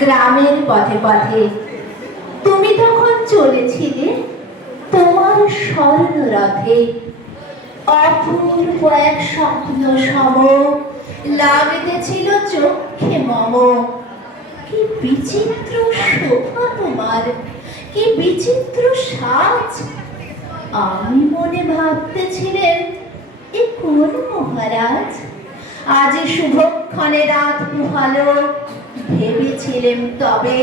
গ্রামের পথে পথে তুমি তখন চলেছিলে তোমার স্বর্ণরথে। অপূর্ব এক স্বপ্ন সম লাগিতেছিল চোখে মম। কি বিচিত্র শোভা তোমার, কি বিচিত্র সাজ। আমি মনে ভাবতেছিলেন এ কোন মহারাজ। আজ শুভক্ষণে রাত পোহালো, ভেবেছিলেন তবে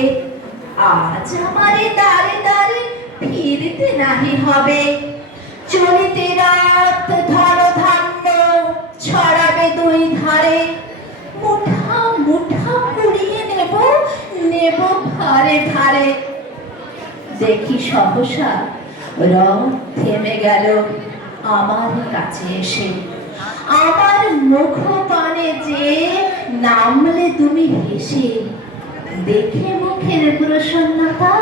আজ আমারে দ্বারে দ্বারে ফিরতে নাহি হবে। চলিতে রাত ধন ধান্য ছড়াবে দুই ধারে। মুঠা মুঠা কুড়িয়ে নেব নেব ধারে ধারে। দেখি সহসা রথ থেমে গেল আমার কাছে এসে। আমার মুখ পানে যে নামলে তুমি হেসে। দেখে মুখের প্রসন্নতা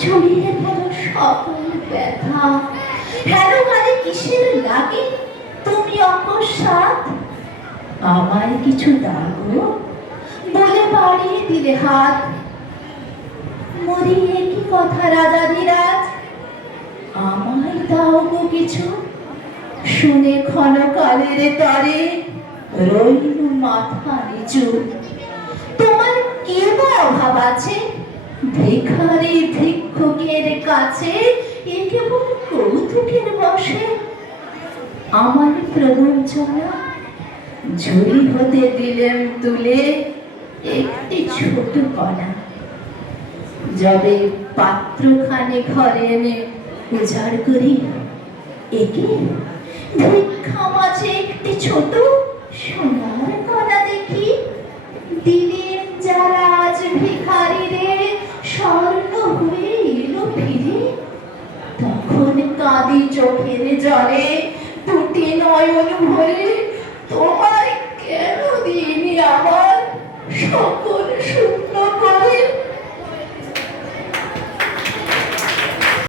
ছড়িয়ে গেল সকল ব্যথা। হেন গানে কিসের লাগে তুমি অকস্মাৎ? আমায় কিছু দাও গো বলে বাড়িয়ে দিলে হাত। মরিয়ে কি কথা রাজাধিরাজ, আমায় দাও গো কিছু। শুনে ক্ষণকালের তরে রইল মাথা নিচু। তোমার কি বা অভাব আছে ভিখারি ভিক্ষুকের কাছে? এ কেবল কৌতুকের বসে। আমার প্রবঞ্চনা ঝুলি হতে দিলেন তুলে একটি ছোট কণা। যবে পাত্রখানে ঘরে এনে উজাড় করি, একে ভিক্ষা মাঝে একটি ছোট সোনার কণা দেখি। দিলেন যারা আজ ভিখারিরে স্বর্ণ হয়ে এলো ফিরে। তখন কাঁদি চোখের জলে দুটি নয়ন ভরে, তোমায় কেন দিইনি আমার সকল